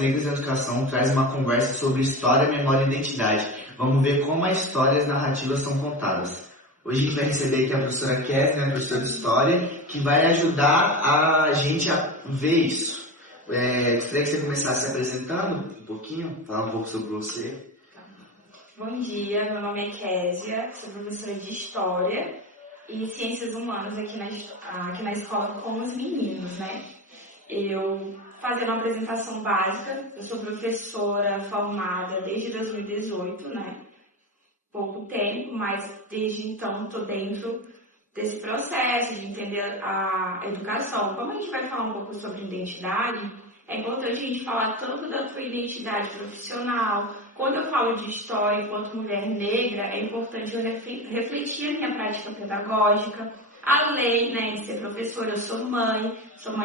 Negras na Educação traz uma conversa sobre história, memória e identidade. Vamos ver como as histórias narrativas são contadas. Hoje a gente vai receber aqui a professora Kézia, professora de História, que vai ajudar a gente a ver isso. Gostaria que você começasse se apresentando um pouquinho, falar um pouco sobre você. Bom dia, meu nome é Kézia, sou professora de História e Ciências Humanas aqui na escola com os meninos, né? Eu, fazendo uma apresentação básica, eu sou professora formada desde 2018, né? Pouco tempo, mas desde então estou dentro desse processo de entender a educação. Como a gente vai falar um pouco sobre identidade, é importante a gente falar tanto da sua identidade profissional. Quando eu falo de história enquanto mulher negra, é importante eu refletir a minha prática pedagógica. Além, né, de ser professora, eu sou mãe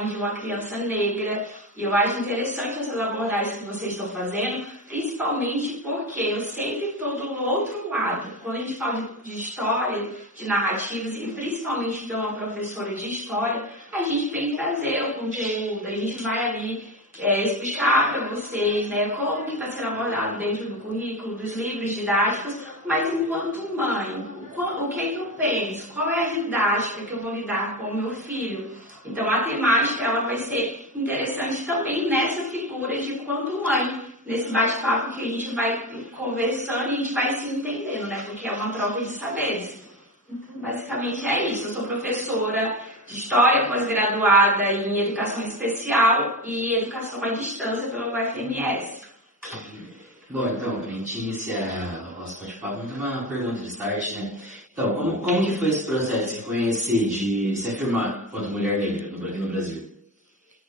de uma criança negra, e eu acho interessante essas abordagens que vocês estão fazendo, principalmente porque eu sempre estou do outro lado. Quando a gente fala de história, de narrativas, e principalmente de uma professora de história, a gente vem trazer o conteúdo, a gente vai ali explicar para vocês, né, como que está sendo abordado dentro do currículo, dos livros didáticos, mas enquanto mãe, o que eu penso? Qual é a didática que eu vou lidar com o meu filho? Então, a temática ela vai ser interessante também nessa figura de quanto mãe, nesse bate-papo que a gente vai conversando e a gente vai se entendendo, né? Porque é uma troca de saberes. Então, basicamente é isso. Eu sou professora de História, pós-graduada em Educação Especial e Educação à Distância pela UFMS. Bom, então, para a gente iniciar o nosso bate-papo, vamos ter uma pergunta de start, né? Então, como que foi esse processo de conhecer, de se afirmar enquanto mulher negra aqui no Brasil?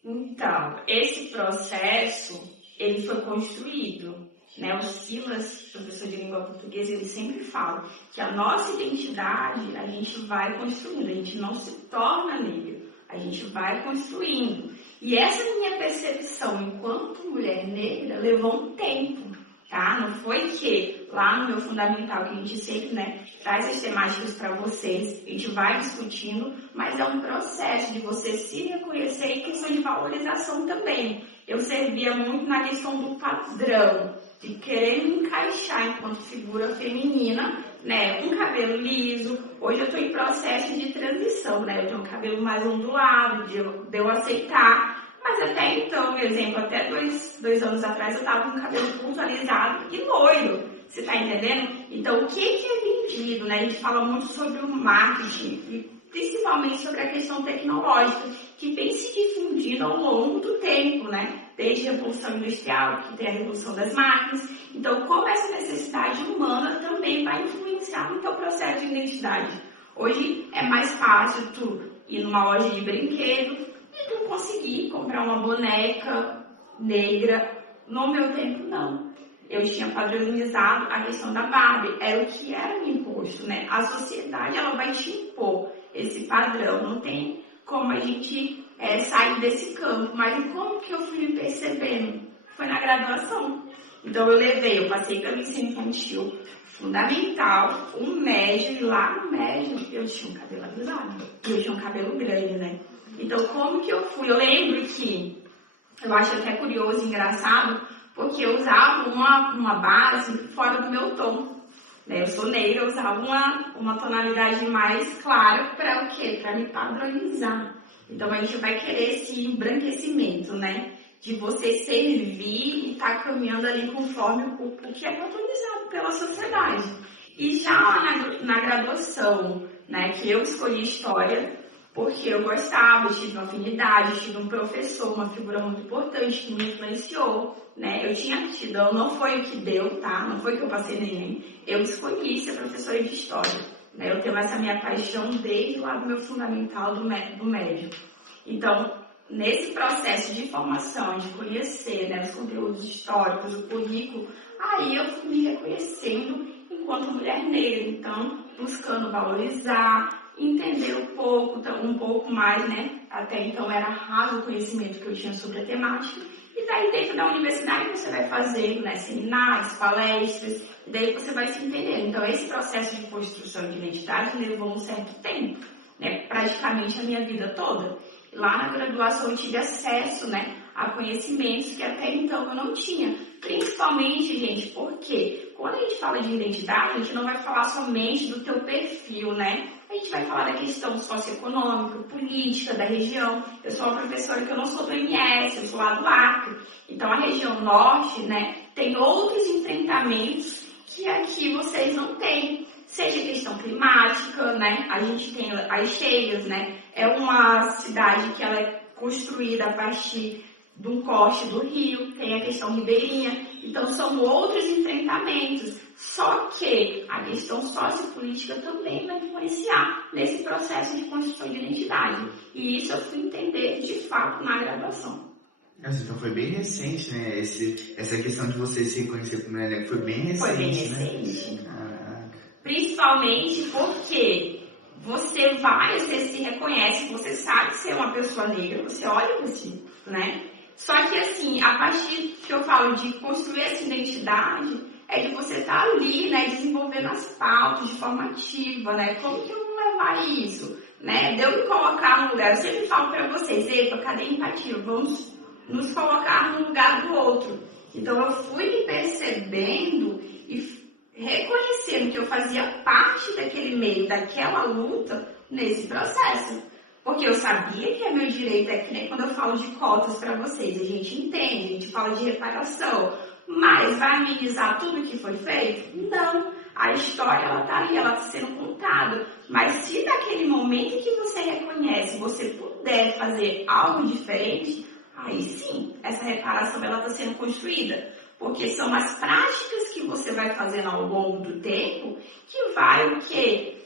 Então, esse processo, ele foi construído, né? O Silas, professor de língua portuguesa, ele sempre fala que a nossa identidade, a gente vai construindo, a gente não se torna negra, a gente vai construindo. E essa minha percepção enquanto mulher negra levou um tempo. Tá? Não foi que lá no meu fundamental, que a gente sempre, né, traz as temáticas para vocês, a gente vai discutindo, mas é um processo de você se reconhecer e questão de valorização também. Eu servia muito na questão do padrão, de querer me encaixar enquanto figura feminina, né, com cabelo liso. Hoje eu estou em processo de transição, né, eu tenho um cabelo mais ondulado, de eu aceitar. Mas até então, por exemplo, até dois anos atrás eu estava com o cabelo pontualizado e loiro, você está entendendo? Então, o que é vendido, né? A gente fala muito sobre o marketing, e principalmente sobre a questão tecnológica, que vem se difundindo ao longo do tempo, né? Desde a Revolução Industrial, que tem a Revolução das Máquinas. Então, como essa necessidade humana também vai influenciar no teu processo de identidade. Hoje é mais fácil tu ir numa loja de brinquedo, e tu conseguir comprar uma boneca negra. No meu tempo, não. Eu tinha padronizado a questão da Barbie. Era o que era me imposto, né? A sociedade, ela vai te impor esse padrão. Não tem como a gente sair desse campo. Mas como que eu fui me percebendo? Foi na graduação. Então, eu passei pelo ensino infantil fundamental, o médio, e lá no médio eu tinha um cabelo avisado. Eu tinha um cabelo grande, né? Então, como que eu fui? Eu lembro que, eu acho até curioso e engraçado, porque eu usava uma base fora do meu tom. Né? Eu sou negra, eu usava uma tonalidade mais clara para o quê? Para me padronizar. Então, a gente vai querer esse embranquecimento, né? De você servir e estar caminhando ali conforme o que é padronizado pela sociedade. E já na graduação, né, que eu escolhi História, porque eu gostava, eu tive uma afinidade, eu tive um professor, uma figura muito importante que me influenciou, né? Eu tinha aptidão, não foi o que deu, tá? Não foi que eu passei nenhum. Eu escolhi ser professora de História, né? Eu tenho essa minha paixão desde lá do meu fundamental do médio. Então, nesse processo de formação, de conhecer, né, os conteúdos históricos, o currículo, aí eu fui me reconhecendo enquanto mulher negra. Então, buscando valorizar, entender um pouco mais, né? Até então era raso o conhecimento que eu tinha sobre a temática. E daí dentro da universidade você vai fazendo, né, seminários, palestras, e daí você vai se entendendo. Então esse processo de construção de identidade levou um certo tempo, né? Praticamente a minha vida toda. Lá na graduação eu tive acesso, né, a conhecimentos que até então eu não tinha. Principalmente, gente, porque quando a gente fala de identidade, a gente não vai falar somente do teu perfil, né? A gente vai falar da questão socioeconômica, política, da região. Eu sou uma professora que eu não sou do MS, eu sou lá do Acre. Então, a região norte, né, tem outros enfrentamentos que aqui vocês não têm. Seja questão climática, né? A gente tem as cheias, né? É uma cidade que ela é construída a partir de um corte do rio, tem a questão ribeirinha. Então, são outros enfrentamentos. Só que a questão sociopolítica também vai influenciar nesse processo de construção de identidade. E isso eu fui entender, de fato, na graduação. Então foi bem recente, né? Essa questão de você se reconhecer como mulher negra foi bem recente, Foi bem recente. Né? Principalmente porque você se reconhece, você sabe ser uma pessoa negra, você olha para si, né? Só que assim, a partir que eu falo de construir essa identidade, é de você estar ali, né, desenvolvendo as pautas de forma ativa, né? Como que eu vou levar isso, né? De eu me colocar no lugar, eu sempre falo para vocês, epa, cadê a empatia? Vamos nos colocar no lugar do outro. Então eu fui me percebendo e reconhecendo que eu fazia parte daquele meio, daquela luta, nesse processo. Porque eu sabia que é meu direito, é que nem quando eu falo de cotas para vocês, a gente entende, a gente fala de reparação, mas vai amenizar tudo que foi feito? Não. A história, ela tá ali, ela está sendo contada. Mas se naquele momento que você reconhece, você puder fazer algo diferente, aí sim, essa reparação, ela está sendo construída. Porque são as práticas que você vai fazendo ao longo do tempo que vai o quê?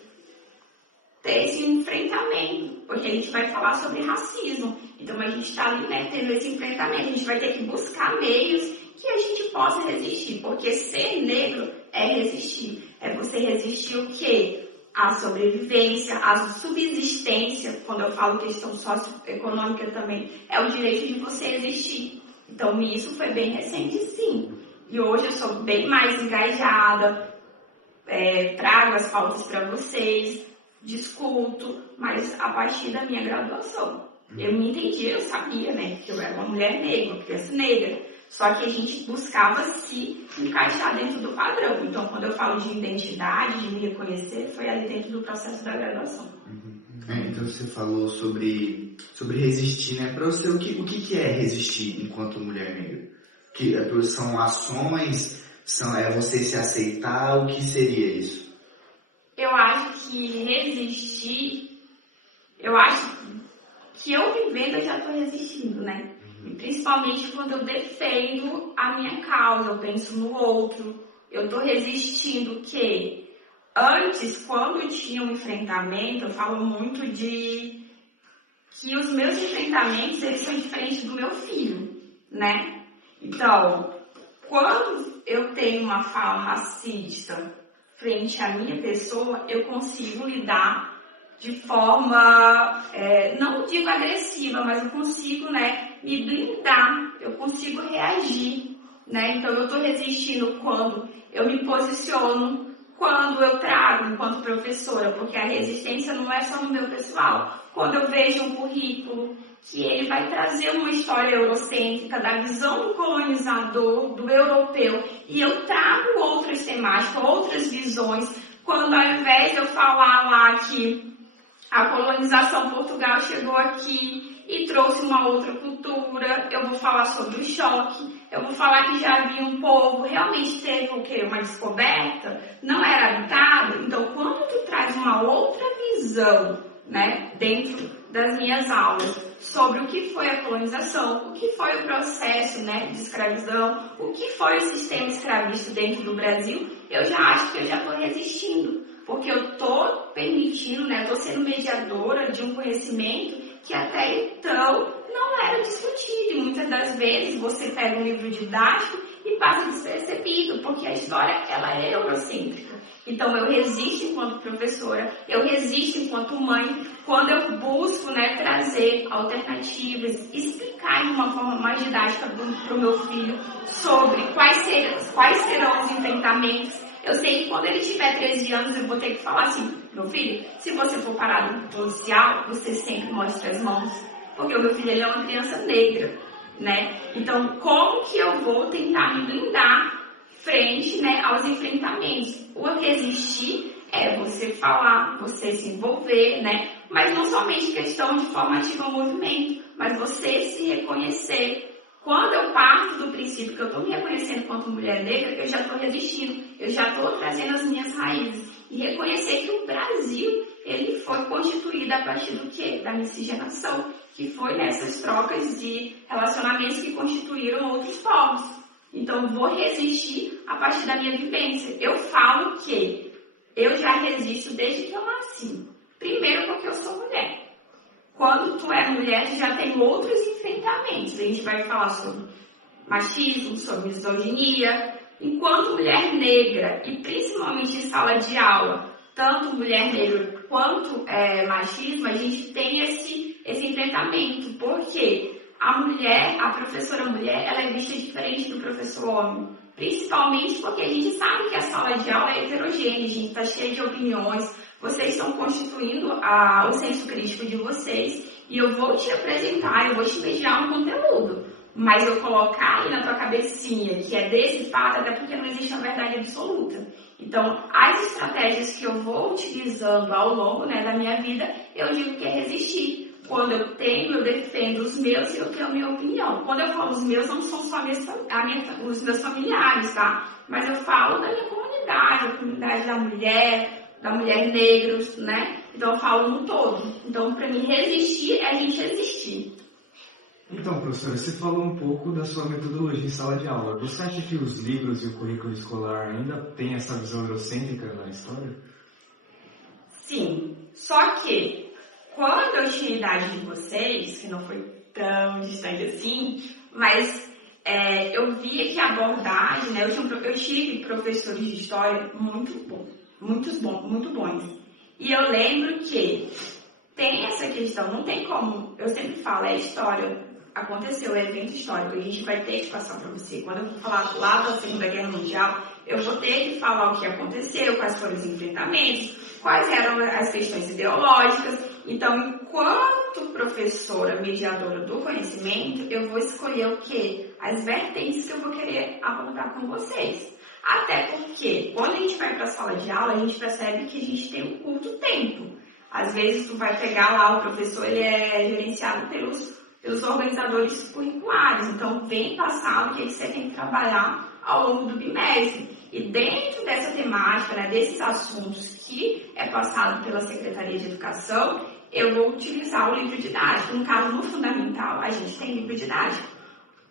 Ter esse enfrentamento, porque a gente vai falar sobre racismo. Então a gente está ali, né, tendo esse enfrentamento, a gente vai ter que buscar meios que a gente possa resistir, porque ser negro é resistir. É você resistir o quê? A sobrevivência, a subsistência, quando eu falo questão socioeconômica também, é o direito de você existir. Então isso foi bem recente, sim. E hoje eu sou bem mais engajada, trago as pautas para vocês, discuto, mas a partir da minha graduação. Eu me entendia, eu sabia, né, que eu era uma mulher negra, uma criança negra, só que a gente buscava se encaixar dentro do padrão. Então, quando eu falo de identidade, de me reconhecer, foi ali dentro do processo da graduação. Então, você falou sobre resistir, né? Para você, o que é resistir enquanto mulher negra? São ações, é você se aceitar, o que seria isso? Eu acho que resistir, eu acho que eu vivendo eu já estou resistindo, né? E principalmente quando eu defendo a minha causa, eu penso no outro, eu estou resistindo o quê? Antes, quando tinha um enfrentamento, eu falo muito de que os meus enfrentamentos, eles são diferentes do meu filho, né? Então, quando eu tenho uma fala racista frente à minha pessoa, eu consigo lidar de forma, não digo agressiva, mas eu consigo, né, me blindar, eu consigo reagir, né? Então eu estou resistindo quando eu me posiciono, quando eu trago enquanto professora, porque a resistência não é só no meu pessoal. Quando eu vejo um currículo que ele vai trazer uma história eurocêntrica, da visão do colonizador, do europeu, e eu trago outras temáticas, outras visões, quando ao invés de eu falar lá que a colonização Portugal chegou aqui e trouxe uma outra cultura, eu vou falar sobre o choque, eu vou falar que já havia um povo, realmente teve o quê? Uma descoberta, não era habitado. Então, quando tu traz uma outra visão, né, dentro das minhas aulas, sobre o que foi a colonização, o que foi o processo, né, de escravidão, o que foi o sistema escravista dentro do Brasil, eu já acho que eu já estou resistindo, porque eu estou permitindo, né, estou sendo mediadora de um conhecimento que até então não era discutido. E muitas das vezes você pega um livro didático e passa despercebido, porque a história ela é eurocêntrica. Então eu resisto enquanto professora, eu resisto enquanto mãe, quando eu busco, né, trazer alternativas, explicar de uma forma mais didática para o meu filho sobre quais serão os enfrentamentos. Eu sei que quando ele tiver 13 anos, eu vou ter que falar assim: meu filho, se você for parado no policial, você sempre mostra as mãos. Porque o meu filho, ele é uma criança negra. né? Então, como que eu vou tentar me blindar frente, né, aos enfrentamentos? O resistir é você falar, você se envolver, né? Mas não somente questão de forma ativa ao movimento, mas você se reconhecer. Quando eu parto do princípio que eu estou me reconhecendo enquanto mulher negra, eu já estou resistindo, eu já estou trazendo as minhas raízes. E reconhecer que o Brasil, ele foi constituído a partir do quê? Da miscigenação, que foi nessas trocas de relacionamentos que constituíram outros povos. Então, vou resistir a partir da minha vivência. Eu falo que eu já resisto desde que eu nasci. Primeiro porque eu sou mulher. Quando tu é mulher, tu já tem outros enfrentamentos. A gente vai falar sobre machismo, sobre misoginia. Enquanto mulher negra, e principalmente em sala de aula, tanto mulher negra quanto machismo, a gente tem esse enfrentamento. Porque a professora mulher, ela é vista diferente do professor homem. Principalmente porque a gente sabe que a sala de aula é heterogênea, a gente está cheia de opiniões. Vocês estão constituindo o senso crítico de vocês e eu vou te apresentar, eu vou te mediar um conteúdo. Mas eu colocar aí na tua cabecinha que é desse fato, até porque não existe uma verdade absoluta. Então, as estratégias que eu vou utilizando ao longo, né, da minha vida, eu digo que é resistir. Quando eu defendo os meus e eu tenho a minha opinião. Quando eu falo os meus, não são só os meus familiares, tá? Mas eu falo da minha comunidade, a comunidade da mulher negra, né? Então eu falo no todo. Então, para mim, resistir é a gente existir. Então, professora, você falou um pouco da sua metodologia em sala de aula. Você acha que os livros e o currículo escolar ainda têm essa visão eurocêntrica na história? Sim, só que quando eu tinha a idade de vocês, que não foi tão distante assim, mas eu via que a abordagem, né? Eu tive professores de história muito bons. E eu lembro que tem essa questão, não tem como, eu sempre falo, é história, aconteceu, é evento histórico, a gente vai ter que passar para você. Quando eu vou falar lá da Segunda Guerra Mundial, eu vou ter que falar o que aconteceu, quais foram os enfrentamentos, quais eram as questões ideológicas. Então, enquanto professora mediadora do conhecimento, eu vou escolher o quê? As vertentes que eu vou querer abordar com vocês. Até porque, quando a gente vai para a sala de aula, a gente percebe que a gente tem um curto tempo. Às vezes, tu vai pegar lá, o professor ele é gerenciado pelos organizadores curriculares. Então, vem passado que você tem que trabalhar ao longo do bimestre. E dentro dessa temática, né, desses assuntos que é passado pela Secretaria de Educação, eu vou utilizar o livro didático. No caso, no fundamental, a gente tem livro didático.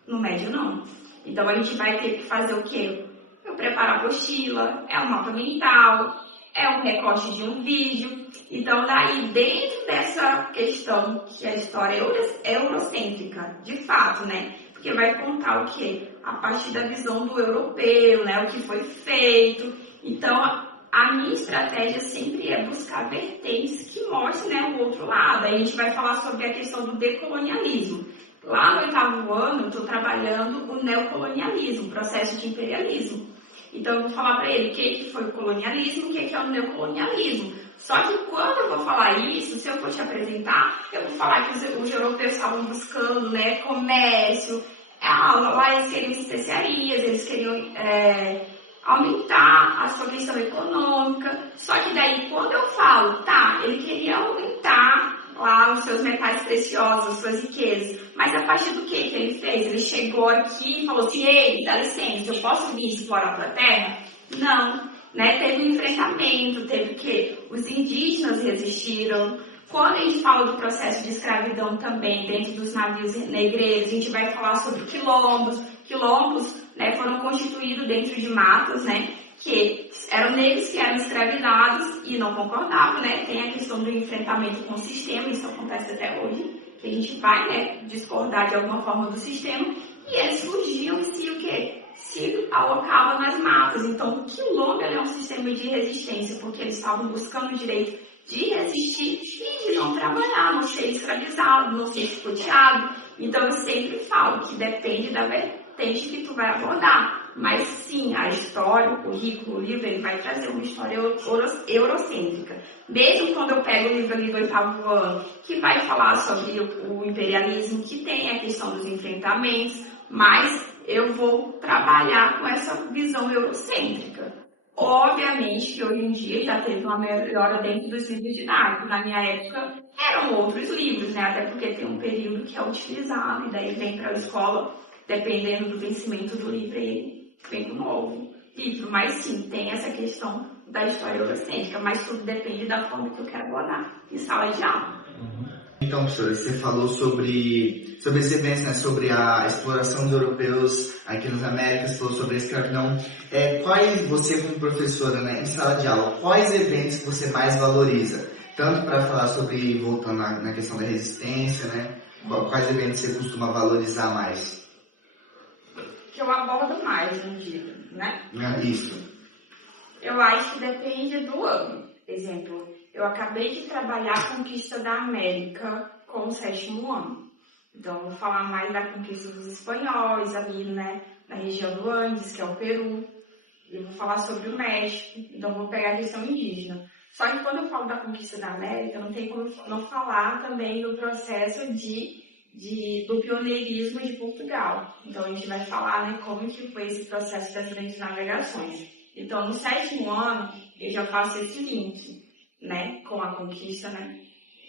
No médio, não. Então, a gente vai ter que fazer o quê? Eu preparo a apostila, é um mapa mental, é um recorte de um vídeo. Então, daí, dentro dessa questão que a história é eurocêntrica, de fato, né? Porque vai contar o quê? A partir da visão do europeu, né? O que foi feito. Então, a minha estratégia sempre é buscar vertentes que mostrem, né, o outro lado. Aí a gente vai falar sobre a questão do decolonialismo. Lá no 8º ano, eu estou trabalhando o neocolonialismo, o processo de imperialismo. Então, eu vou falar para ele o que foi o colonialismo, o que é o neocolonialismo. Só que quando eu vou falar isso, se eu for te apresentar, eu vou falar que os europeus estavam buscando, né, comércio, lá eles queriam especiarias, eles queriam aumentar a sua questão econômica. Só que daí, quando eu falo, tá, ele queria aumentar lá os seus metais preciosos, as suas riquezas. Mas a partir do que ele fez? Ele chegou aqui e falou assim, ei, dá licença, eu posso vir explorar a tua terra? Não, né? Teve um enfrentamento, teve o quê? Os indígenas resistiram. Quando a gente fala do processo de escravidão também, dentro dos navios negreiros, a gente vai falar sobre quilombos. Quilombos, né, foram constituídos dentro de matas, né? Que eram negros que eram escravizados e não concordavam, né? Tem a questão do enfrentamento com o sistema, isso acontece até hoje, que a gente vai, né, discordar de alguma forma do sistema, e eles fugiam e se alocavam nas matas. Então, o quilombo é um sistema de resistência, porque eles estavam buscando o direito de resistir e de não trabalhar, não ser escravizado, não ser escoteado. Então, eu sempre falo que depende da vertente que tu vai abordar. mas sim, a história, o currículo, o livro, ele vai trazer uma história eurocêntrica. Mesmo quando eu pego o livro ali do 8º ano, que vai falar sobre o imperialismo, que tem a questão dos enfrentamentos, mas eu vou trabalhar com essa visão eurocêntrica. Obviamente que hoje em dia já teve uma melhora dentro dos livros didáticos. Na minha época eram outros livros, né? Até porque tem um período que é utilizado e daí vem para a escola, dependendo do vencimento do livro, ele vem com um novo livro. Mas sim, tem essa questão da história eurocêntrica, mas tudo depende da forma que eu quero abordar em sala de aula. Então, professora, você falou sobre esse evento, né, sobre a exploração dos europeus aqui nas Américas, falou sobre a escravidão. Quais, você como professora, né, em sala de aula, quais eventos que você mais valoriza? Tanto para falar sobre, voltando na questão da resistência, né, quais eventos você costuma valorizar mais? Que eu abordo mais no dia, né? Isso. Eu acho que depende do ano. Exemplo, eu acabei de trabalhar a conquista da América com o 7º ano. Então, eu vou falar mais da conquista dos espanhóis ali, né, na região do Andes, que é o Peru. Eu vou falar sobre o México, então vou pegar a questão indígena. Só que quando eu falo da conquista da América, não tem como não falar também do processo do pioneirismo de Portugal. Então, a gente vai falar, né, como que foi esse processo das grandes navegações. Então, no 7º ano, eu já faço esse link, né, com a conquista, né,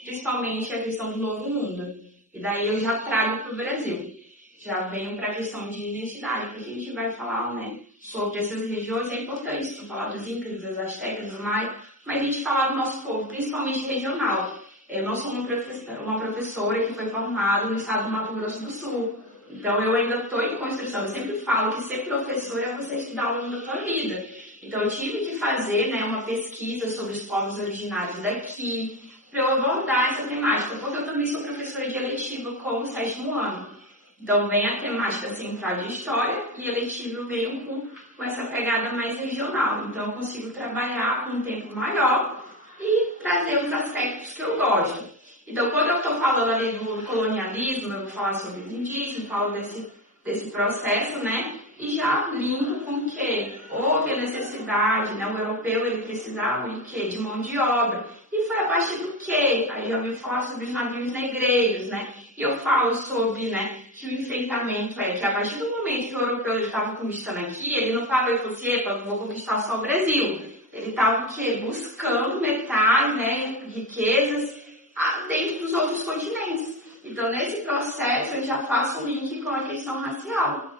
principalmente a questão do Novo Mundo. E daí eu já trago para o Brasil. Já venho para a questão de identidade, porque a gente vai falar, né, sobre essas regiões. É importante falar dos Incas, dos Astecas, do Maia, mas a gente falar do nosso povo, principalmente regional. Eu não sou uma professora que foi formada no estado do Mato Grosso do Sul. Então, eu ainda estou em construção. Eu sempre falo que ser professora é você estudar ao longo da sua vida. Então, eu tive que fazer, né, uma pesquisa sobre os povos originários daqui, para eu abordar essa temática, porque eu também sou professora de eletiva com o 7º ano. Então, vem a temática central de história e eletivo veio com essa pegada mais regional. Então, eu consigo trabalhar com um tempo maior e trazer os aspectos que eu gosto. Então, quando eu estou falando ali do colonialismo, eu vou falar sobre os indígenas, falo desse processo, né? E já linko com o quê? Houve a necessidade, né? O europeu, ele precisava de quê? De mão de obra. E foi a partir do quê? Aí já ouvi falar sobre os navios negreiros, né? E eu falo sobre, né, que o enfrentamento que a partir do momento que o europeu estava conquistando aqui, ele não estava e falou assim, epa, vou conquistar só o Brasil. Ele estava o quê? Buscando metais, né, riquezas dentro dos outros continentes. Então, nesse processo, eu já faço um link com a questão racial.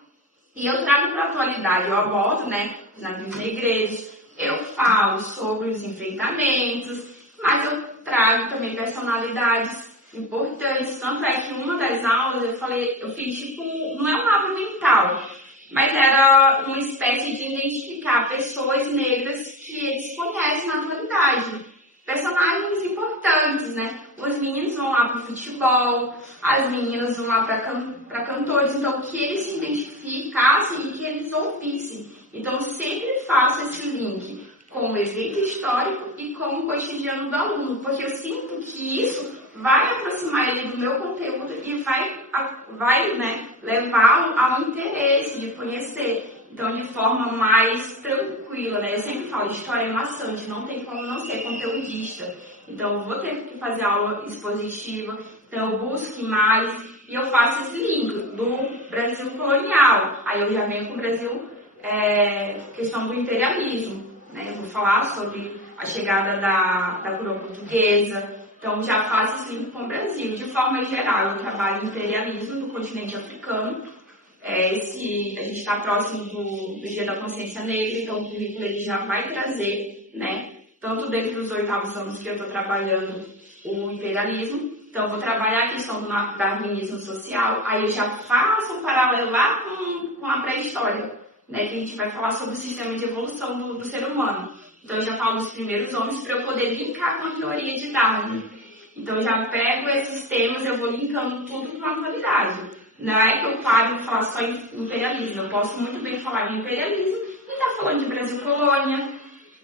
E eu trago para a atualidade, eu abordo, né, os navios negreiros, eu falo sobre os enfrentamentos, mas eu trago também personalidades importantes. Tanto é que uma das aulas eu fiz tipo, não é um mapa mental, mas era uma espécie de identificar pessoas negras que eles conhecem na atualidade. Personagens importantes, né? Os meninos vão lá para o futebol, as meninas vão lá para cantores, então que eles se identificassem e que eles ouvissem. Então eu sempre faço esse link com o evento histórico e com o cotidiano do aluno, porque eu sinto que isso vai aproximar ele do meu conteúdo e vai né, levá-lo ao interesse de conhecer. Então, de forma mais tranquila, né? Eu sempre falo, história é maçante, não tem como não ser conteudista. Então, eu vou ter que fazer aula expositiva, então eu busco mais e eu faço esse link do Brasil colonial. Aí eu já venho com o Brasil, questão do imperialismo, né? Eu vou falar sobre a chegada da coroa portuguesa. Então, já faço esse link com o Brasil. De forma geral, eu trabalho imperialismo do continente africano. A gente está próximo do Dia da Consciência Negra, então o currículo ele já vai trazer, né, tanto dentro dos 8º anos que eu estou trabalhando o imperialismo, então eu vou trabalhar a questão do darwinismo social, aí eu já faço um paralelo lá com a pré-história, né, que a gente vai falar sobre o sistema de evolução do ser humano. Então eu já falo dos primeiros homens para eu poder linkar com a teoria de Darwin. Então eu já pego esses temas, eu vou linkando tudo com a atualidade. Não é que eu paro de falar só em imperialismo, eu posso muito bem falar de imperialismo e estar falando de Brasil colônia,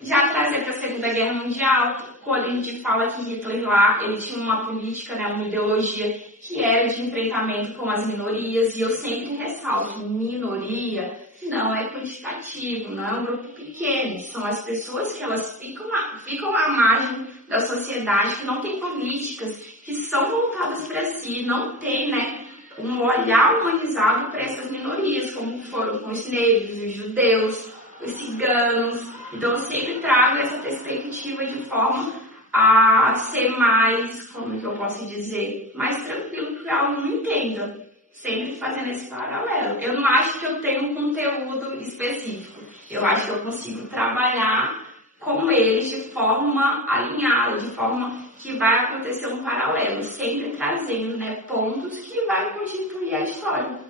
já trazer para a Segunda Guerra Mundial, quando a gente fala que Hitler lá, ele tinha uma política, né, uma ideologia que era de enfrentamento com as minorias, e eu sempre ressalto, minoria não é quantitativo, não é um grupo pequeno, são as pessoas que elas ficam à margem da sociedade, que não tem políticas, que são voltadas para si, não tem, né, um olhar humanizado para essas minorias, como foram com os negros, os judeus, os ciganos. Então eu sempre trago essa perspectiva de forma a ser mais, como que eu posso dizer, mais tranquilo para que o aluno entenda. Sempre fazendo esse paralelo. Eu não acho que eu tenho um conteúdo específico. Eu acho que eu consigo trabalhar com eles de forma alinhada, de forma que vai acontecer um paralelo, sempre trazendo, né, pontos que vai constituir a história.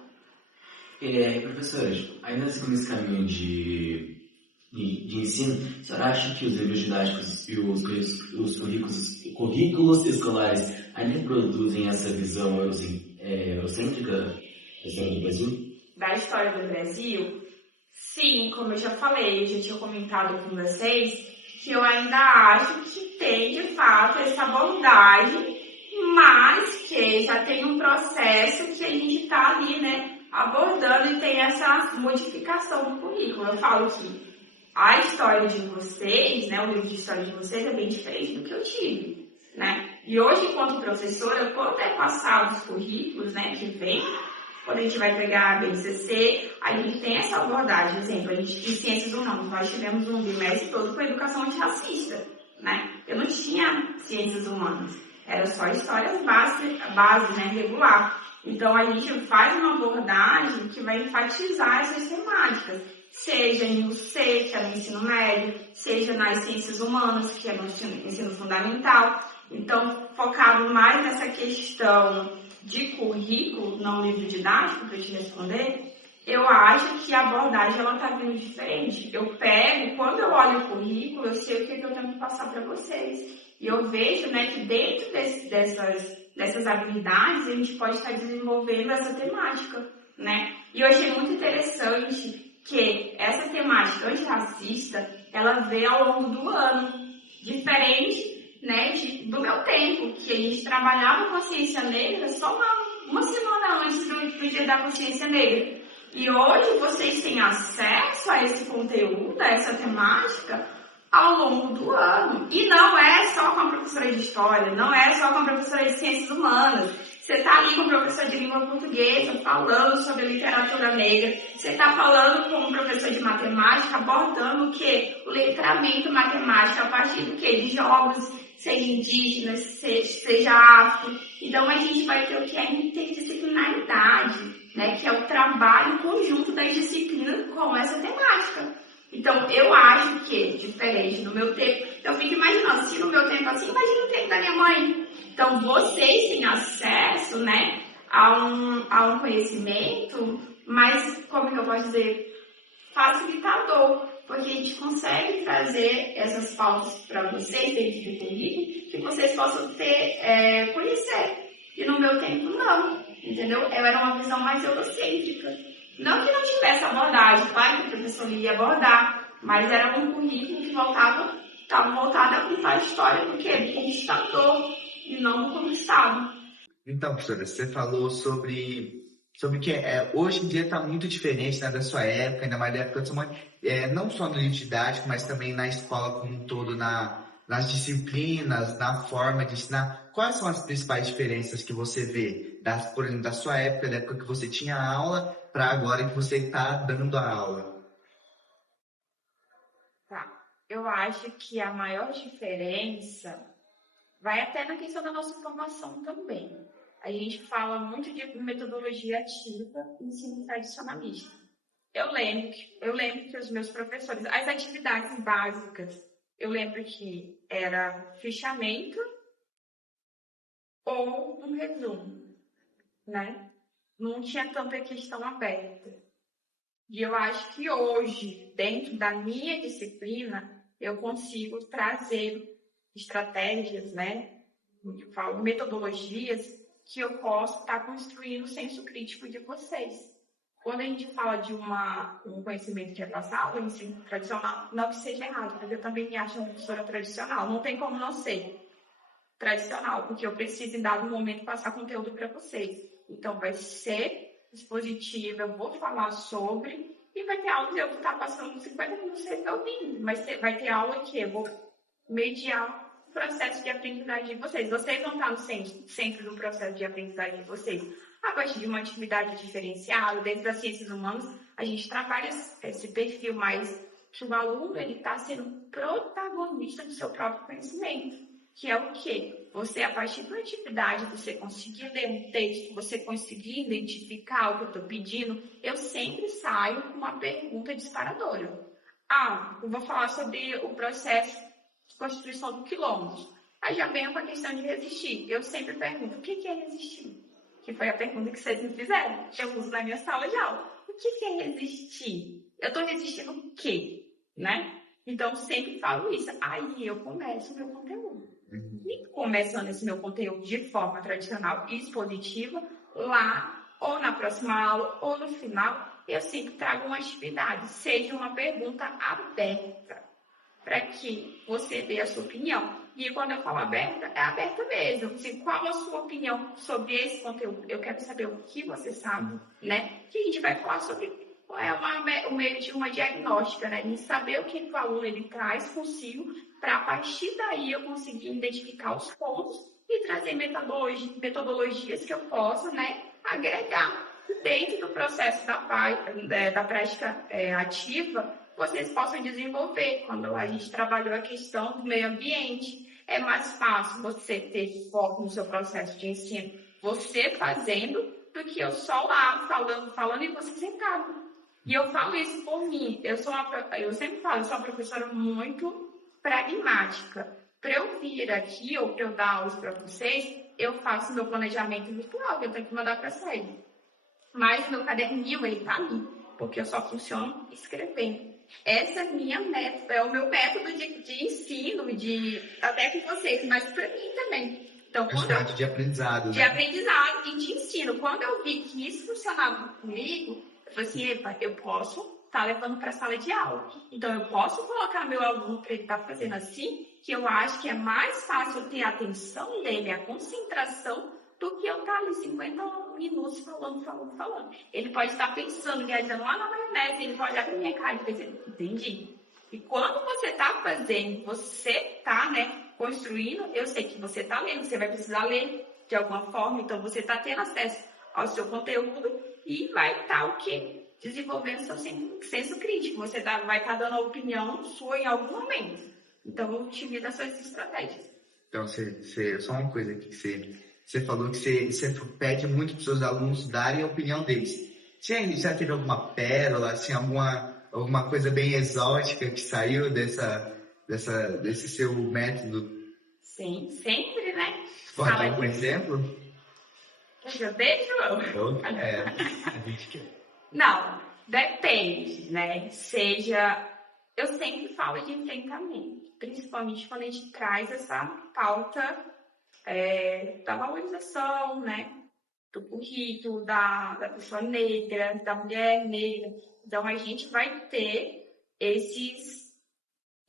Professora, ainda nesse caminho de ensino, a senhora acha que os livros didáticos e os currículos escolares ainda reproduzem essa visão eurocêntrica da história do Brasil? Da história do Brasil, sim, como eu já falei, eu já tinha comentado com vocês, que eu ainda acho que tem, de fato, essa abordagem, mas que já tem um processo que a gente está ali, né, abordando e tem essa modificação do currículo. Eu falo que a história de vocês, né, o livro de história de vocês é bem diferente do que eu tive, né? E hoje, enquanto professora, quando é passado os currículos, né, que vem, quando a gente vai pegar a BNCC, a gente tem essa abordagem. Por exemplo, a gente em ciências humanas, nós tivemos um bimestre todo com educação antirracista, né? Eu não tinha ciências humanas, era só histórias base, né, regular. Então, a gente faz uma abordagem que vai enfatizar essas temáticas, seja no C, que é no ensino médio, seja nas ciências humanas, que é no ensino fundamental. Então, focado mais nessa questão de currículo, não livro didático, para te responder, eu acho que a abordagem está vindo diferente. Eu pego, quando eu olho o currículo, eu sei o que eu tenho que passar para vocês. E eu vejo, né, que dentro dessas habilidades, a gente pode estar desenvolvendo essa temática, né? E eu achei muito interessante que essa temática antirracista, ela veio ao longo do ano, diferente, né, do meu tempo, que a gente trabalhava consciência negra só uma semana antes do Dia da Consciência Negra. E hoje vocês têm acesso a esse conteúdo, a essa temática, ao longo do ano. E não é só com a professora de História, não é só com a professora de Ciências Humanas. Você está ali com o professor de Língua Portuguesa, falando sobre a literatura negra. Você está falando com o professor de Matemática, abordando o quê? O letramento matemático, a partir do quê? De jogos, seja indígenas, seja afro. Então, a gente vai ter o que é interdisciplinaridade, né? Que é o trabalho conjunto das disciplinas com essa temática. Então, eu acho que, diferente do meu tempo, eu fico imaginando, se no meu tempo assim, imagina o tempo da minha mãe. Então, vocês têm acesso, né, a um conhecimento, mas, como que eu posso dizer, facilitador, porque a gente consegue trazer essas pautas para vocês dentro do currículo, que vocês possam conhecer. E no meu tempo, não, entendeu? Eu era uma visão mais eurocêntrica. Não que não tivesse abordagem, claro que o professor ia abordar, mas era um currículo que estava voltado a contar a história do quê? Do conquistador e não do conquistado. Então, professora, você falou sobre que hoje em dia está muito diferente, né, da sua época, ainda mais da época da sua mãe, não só no livro didático, mas também na escola como um todo, nas disciplinas, na forma de ensinar. Quais são as principais diferenças que você vê, por exemplo, da sua época, da época que você tinha aula, para agora que você está dando a aula? Tá. Eu acho que a maior diferença vai até na questão da nossa formação também. A gente fala muito de metodologia ativa e ensino tradicionalista. Eu lembro que os meus professores, as atividades básicas, eu lembro que era fichamento ou um resumo, né? Não tinha tanta questão aberta. E eu acho que hoje, dentro da minha disciplina, eu consigo trazer estratégias, né? Eu falo, metodologias que eu posso estar construindo o senso crítico de vocês. Quando a gente fala de um conhecimento que é passado, o ensino tradicional, não que seja errado, porque eu também me acho uma professora tradicional. Não tem como não ser tradicional, porque eu preciso, em dado momento, passar conteúdo para vocês. Então, vai ser expositivo, eu vou falar sobre, E vai ter aula que eu vou estar passando 50 minutos sempre ouvindo, mas vai ter aula que eu vou mediar o processo de aprendizagem de vocês. Vocês vão estar no centro do processo de aprendizagem de vocês. A partir de uma atividade diferenciada, dentro das ciências humanas, a gente trabalha esse perfil mais que o aluno está sendo protagonista do seu próprio conhecimento. Que é o quê? Você, a partir de uma atividade, você conseguir ler um texto, você conseguir identificar o que eu estou pedindo, eu sempre saio com uma pergunta disparadora. Eu vou falar sobre o processo de constituição do quilombo. Aí já venho com a questão de resistir. Eu sempre pergunto, o que é resistir? Que foi a pergunta que vocês me fizeram. Eu uso na minha sala de aula. O que é resistir? Eu estou resistindo o quê? Né? Então, sempre falo isso. Aí eu começo o meu conteúdo. E começando esse meu conteúdo de forma tradicional e expositiva, lá, ou na próxima aula, ou no final, eu sempre trago uma atividade, seja uma pergunta aberta, para que você dê a sua opinião. E quando eu falo aberta, é aberta mesmo. Assim, qual a sua opinião sobre esse conteúdo? Eu quero saber o que você sabe, né? Que a gente vai falar sobre o meio de uma diagnóstica, né? De saber o que o aluno ele traz consigo, para a partir daí eu conseguir identificar os pontos e trazer metodologias que eu possa, né, agregar dentro do processo da prática ativa, vocês possam desenvolver. Quando a gente trabalhou a questão do meio ambiente, é mais fácil você ter foco no seu processo de ensino, você fazendo, do que eu só lá falando e você sentado. E eu falo isso por mim. Eu sempre falo, eu sou uma professora muito pragmática. Para eu vir aqui ou para eu dar aulas para vocês, eu faço meu planejamento virtual, que eu tenho que mandar para a sede. Mas meu caderninho, ele está ali, porque eu só funciono escrevendo. Essa é minha meta, é o meu método de ensino, até com vocês, mas para mim também. Então, de aprendizado. De aprendizado e de ensino. Quando eu vi que isso funcionava comigo, eu falei assim, epa, eu posso estar levando para a sala de aula. Então, eu posso colocar meu aluno para ele estar fazendo assim, que eu acho que é mais fácil ter a atenção dele, a concentração, do que eu estar ali 50 minutos falando. Ele pode estar pensando, viajando lá na maionese, ele pode olhar para minha cara e dizer, entendi. E quando você está fazendo, você está, né, construindo, eu sei que você está lendo, você vai precisar ler de alguma forma, então você está tendo acesso ao seu conteúdo e vai estar o quê? Desenvolvendo seu senso crítico. Você vai estar dando a opinião sua em algum momento. Então, utiliza as suas estratégias. Então, só uma coisa aqui que você falou que você pede muito para os seus alunos darem a opinião deles. Você já teve alguma pérola, assim, alguma coisa bem exótica que saiu desse seu método? Sim, sempre, né? Pode dar algum exemplo? Quer ver, João? A gente quer. Não, depende, né? Eu sempre falo de enfrentamento, principalmente quando a gente traz essa pauta da valorização, né? Do currículo, da pessoa negra, da mulher negra. Então, a gente vai ter esses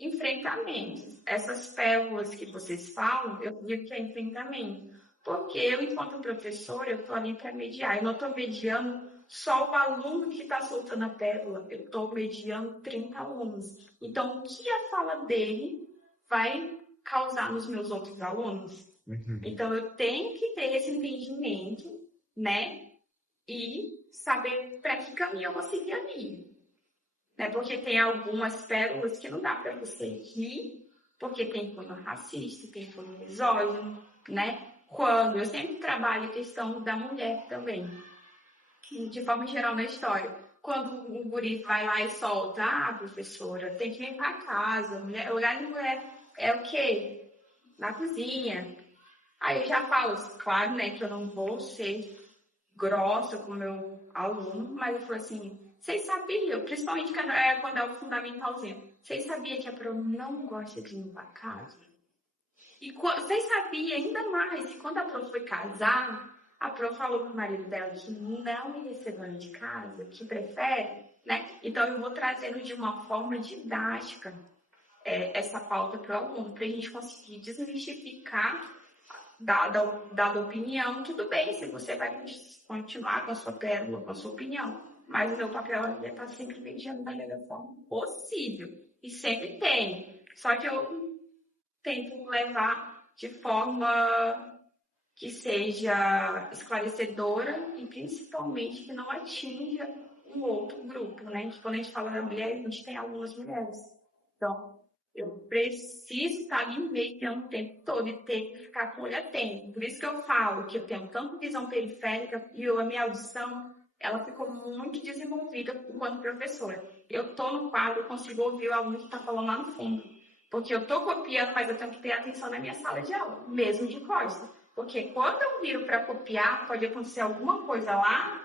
enfrentamentos. Essas pérolas que vocês falam, eu digo que é enfrentamento. Porque eu, enquanto professora, eu estou ali para mediar. Eu não estou mediando só o aluno que está soltando a pérola. Eu estou mediando 30 alunos. Então, o que a fala dele vai causar nos meus outros alunos? Uhum. Então, eu tenho que ter esse entendimento, né? E saber para que caminho eu vou seguir ali. Né? Porque tem algumas pérolas que não dá para você rir, porque tem cunho racista, tem cunho misógino, né? Eu sempre trabalho a questão da mulher também, de forma geral na história. Quando o guri vai lá e solta, professora, tem que vir para casa, o lugar de mulher é o quê? Na cozinha. Aí eu já falo, claro, né, que eu não vou ser grossa com o meu aluno, mas eu falo assim, vocês sabiam, principalmente quando é o fundamentalzinho, vocês sabiam que a Pro não gosta de limpar a casa? E vocês sabiam ainda mais que quando a Pro foi casar, a Pro falou pro marido dela que não ia ser dona de casa, que prefere, né? Então eu vou trazendo de uma forma didática essa pauta para o aluno, para a gente conseguir desmistificar, dada a opinião, tudo bem, se você vai continuar com a sua pérola, com a sua opinião. mas o meu papel ali é estar sempre mediando da melhor forma possível. E sempre tem. Só que eu tento levar de forma que seja esclarecedora e principalmente que não atinja um outro grupo, né? Quando a gente fala da mulher, a gente tem algumas mulheres. Então, eu preciso estar ali mediando o tempo todo e ter que ficar com o olho atento. Por isso que eu falo que eu tenho tanto visão periférica e a minha audição, ela ficou muito desenvolvida enquanto professora. Eu estou no quadro, eu consigo ouvir o aluno que está falando lá no fundo. Porque eu estou copiando, mas eu tenho que ter atenção na minha sala de aula, mesmo de costas. Porque quando eu viro para copiar, pode acontecer alguma coisa lá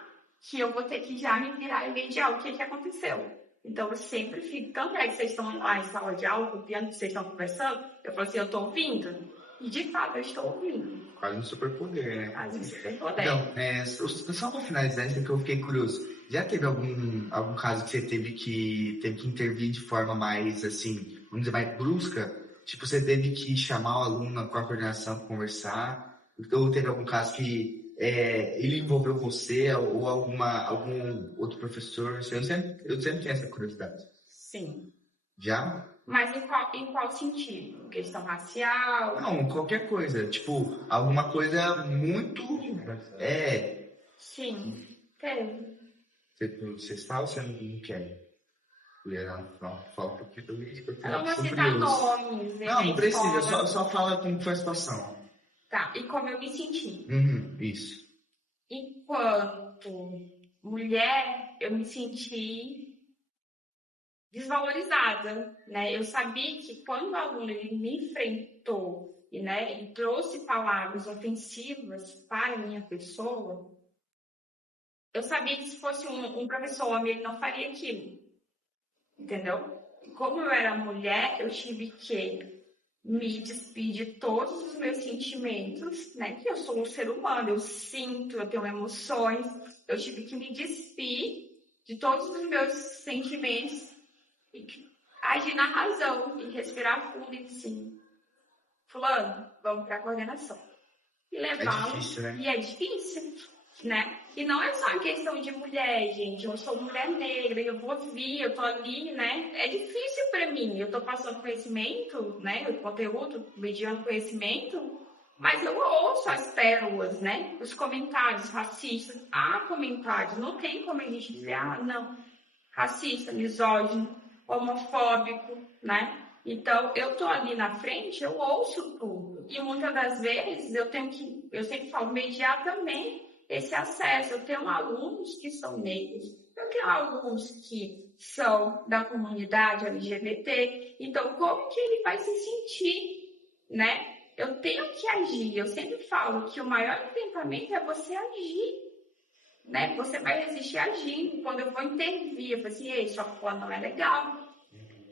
que eu vou ter que já me virar e mediar o que aconteceu. Então, eu sempre fico, tanto é que vocês estão lá em sala de aula, copiando, que vocês estão conversando, eu falo assim, eu estou ouvindo. E, de fato, eu estou ouvindo. Quase um superpoder, né? Quase um superpoder. Então, só para finalizar isso, que eu fiquei curioso. Já teve algum caso que você teve que intervir de forma mais, assim, vamos dizer, mais brusca? Tipo, você teve que chamar o aluno com a coordenação para conversar? Ou teve algum caso que ele envolveu você ou algum outro professor? Eu sempre tenho essa curiosidade. Sim. Já? Mas em qual sentido? Questão racial? Não, qualquer coisa. Tipo, alguma coisa muito... Sim, teve. Você fala ou você não quer? Fala um pouquinho do vídeo. Eu não vou citar nomes. Não precisa. Só fala como foi a situação. Tá, e como eu me senti. Isso. Enquanto mulher, eu me senti desvalorizada, né? Eu sabia que quando o aluno ele me enfrentou e trouxe palavras ofensivas para a minha pessoa, eu sabia que se fosse um professor homem, ele não faria aquilo, entendeu? Como eu era mulher, eu tive que me despir de todos os meus sentimentos, né? Que eu sou um ser humano, eu sinto, eu tenho emoções. Eu tive que me despir de todos os meus sentimentos e agir na razão e respirar fundo e dizer, fulano, vamos para a coordenação. E levá-lo. É difícil, né? E é difícil, né? E não é só uma questão de mulher, gente. Eu sou mulher negra, eu vou vir, eu tô ali, né? É difícil para mim. Eu tô passando conhecimento, né? O conteúdo, mediando conhecimento, mas eu ouço as pérolas, né? Os comentários racistas. Há comentários, não tem como a gente dizer, não. Racista, misógino, homofóbico, né? Então, eu tô ali na frente, eu ouço tudo. E muitas das vezes eu sempre falo, mediar também esse acesso. Eu tenho alunos que são negros, eu tenho alunos que são da comunidade LGBT, então como que ele vai se sentir, né? Eu tenho que agir, eu sempre falo que o maior enfrentamento é você agir, né? Você vai resistir agindo. Quando eu vou intervir, eu falo assim, ei, sua forma não é legal,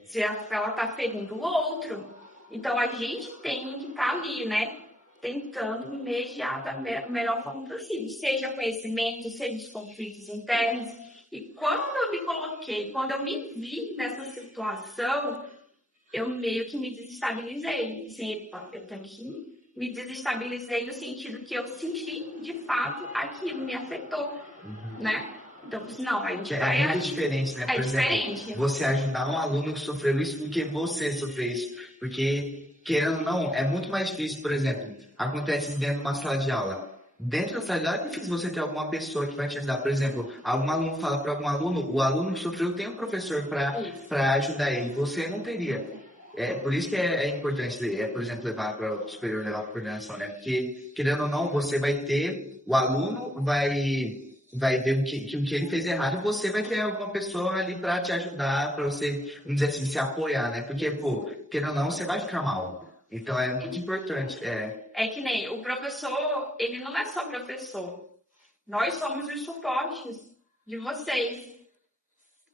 se ela está ferindo o outro, então a gente tem que estar ali, né? Tentando mediar da melhor forma possível, seja conhecimento, seja os conflitos internos. E quando eu me coloquei, quando eu me vi nessa situação, eu meio que me desestabilizei. Assim, eu tenho que me desestabilizei no sentido que eu senti, de fato, aquilo me afetou, né? Então, não, a gente vai... É muito diferente, né? Por diferente. Exemplo, você ajudar um aluno que sofreu isso do que você sofreu isso. Porque, querendo ou não, é muito mais difícil, por exemplo, acontece dentro de uma sala de aula. Dentro da sala de aula é difícil você ter alguma pessoa que vai te ajudar. Por exemplo, algum aluno fala para algum aluno, o aluno que sofreu tem um professor para ajudar ele. Você não teria. Por isso que é importante, por exemplo, levar para o superior, levar para a coordenação, né? Porque, querendo ou não, você vai ter, o aluno vai ver o que ele fez errado e você vai ter alguma pessoa ali para te ajudar, para você, vamos dizer assim, se apoiar, né? Porque, querendo ou não, você vai ficar mal. Então, é muito importante. É que nem o professor, ele não é só professor. Nós somos os suportes de vocês.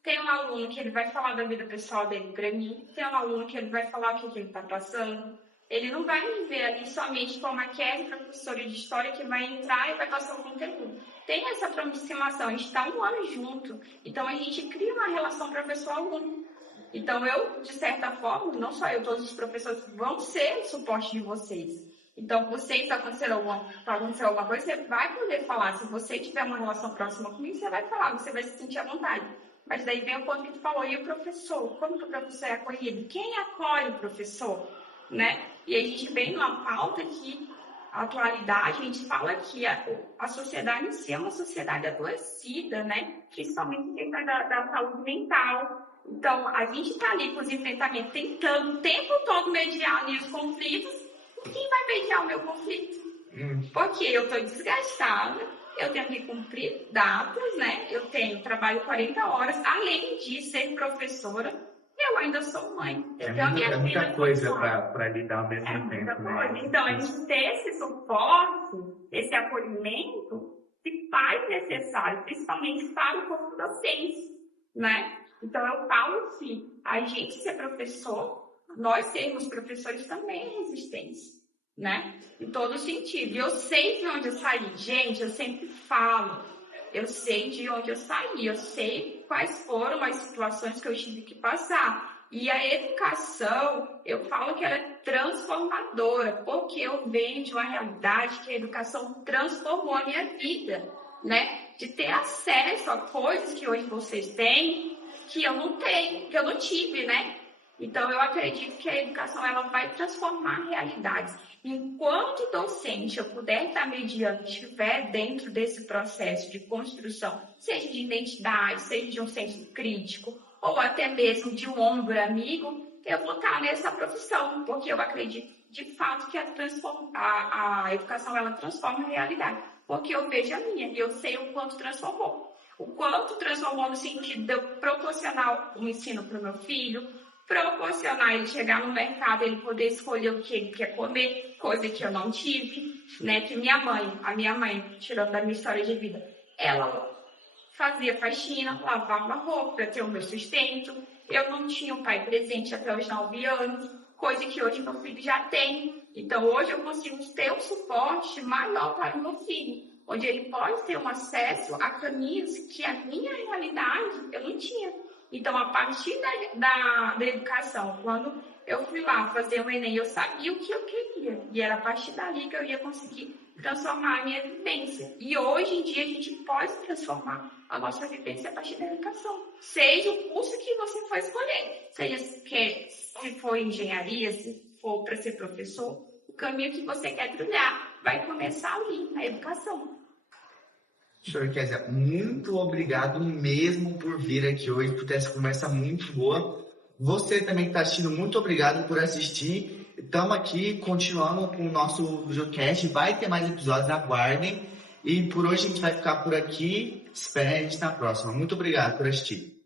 Tem um aluno que ele vai falar da vida pessoal dele para mim, tem um aluno que ele vai falar o que ele está passando. Ele não vai me ver ali somente como a Kézia, professora de história, que vai entrar e vai passar o conteúdo. Tem essa aproximação, a gente está um ano junto. Então, a gente cria uma relação professor-aluno. Então, eu, de certa forma, não só eu, todos os professores vão ser o suporte de vocês. Então, se acontecer alguma coisa, você vai poder falar. Se você tiver uma relação próxima comigo, você vai falar, você vai se sentir à vontade. Mas daí vem o ponto que tu falou, e o professor? Como que o professor é acolhido? Quem acolhe o professor? Né? E a gente vem numa pauta que, a atualidade, a gente fala que a sociedade em si é uma sociedade adoecida, né? Principalmente dentro da saúde mental. Então, a gente está ali com os enfrentamentos, tentando o tempo todo mediar ali os conflitos. E quem vai mediar o meu conflito? Porque eu estou desgastada, eu tenho que cumprir datas, né? Eu trabalho 40 horas, além de ser professora, eu ainda sou mãe. É muita coisa para lidar ao mesmo tempo, né? Então, a gente ter esse suporte, esse acolhimento, se faz necessário, principalmente para o corpo docente, né? Então, eu falo que a gente ser professor, nós sermos professores também é resistência, né? Em todo sentido. E eu sei de onde eu saí. Gente, eu sempre falo, eu sei de onde eu saí, eu sei quais foram as situações que eu tive que passar. E a educação, eu falo que ela é transformadora, porque eu venho de uma realidade que a educação transformou a minha vida, né? De ter acesso a coisas que hoje vocês têm, que eu não tenho, que eu não tive, né? Então, eu acredito que a educação ela vai transformar realidades. Enquanto docente eu puder estar mediando, estiver dentro desse processo de construção, seja de identidade, seja de um senso crítico, ou até mesmo de um ombro amigo, eu vou estar nessa profissão, porque eu acredito de fato que a educação ela transforma a realidade. Porque eu vejo a minha e eu sei o quanto transformou. O quanto transformou no sentido de eu proporcionar um ensino para o meu filho, proporcionar ele chegar no mercado, ele poder escolher o que ele quer comer, coisa que eu não tive, né? Que a minha mãe, tirando da minha história de vida, ela fazia faxina, lavava roupa para ter o meu sustento. Eu não tinha um pai presente até os 9 anos, coisa que hoje meu filho já tem. Então, hoje eu consigo ter um suporte maior para o meu filho, onde ele pode ter um acesso a caminhos que a minha realidade eu não tinha. Então, a partir da educação, quando eu fui lá fazer o Enem, eu sabia o que eu queria. E era a partir dali que eu ia conseguir transformar a minha vivência. E hoje em dia a gente pode transformar a nossa vivência a partir da educação. Seja o curso que você for escolher. Seja se for engenharia, se for para ser professor, o caminho que você quer trilhar vai começar ali, na educação. Senhor Kézia, muito obrigado mesmo por vir aqui hoje, por ter essa conversa muito boa. Você também que está assistindo, muito obrigado por assistir. Estamos aqui continuando com o nosso videocast. Vai ter mais episódios, aguardem. E por hoje a gente vai ficar por aqui. Espero a gente na próxima. Muito obrigado por assistir.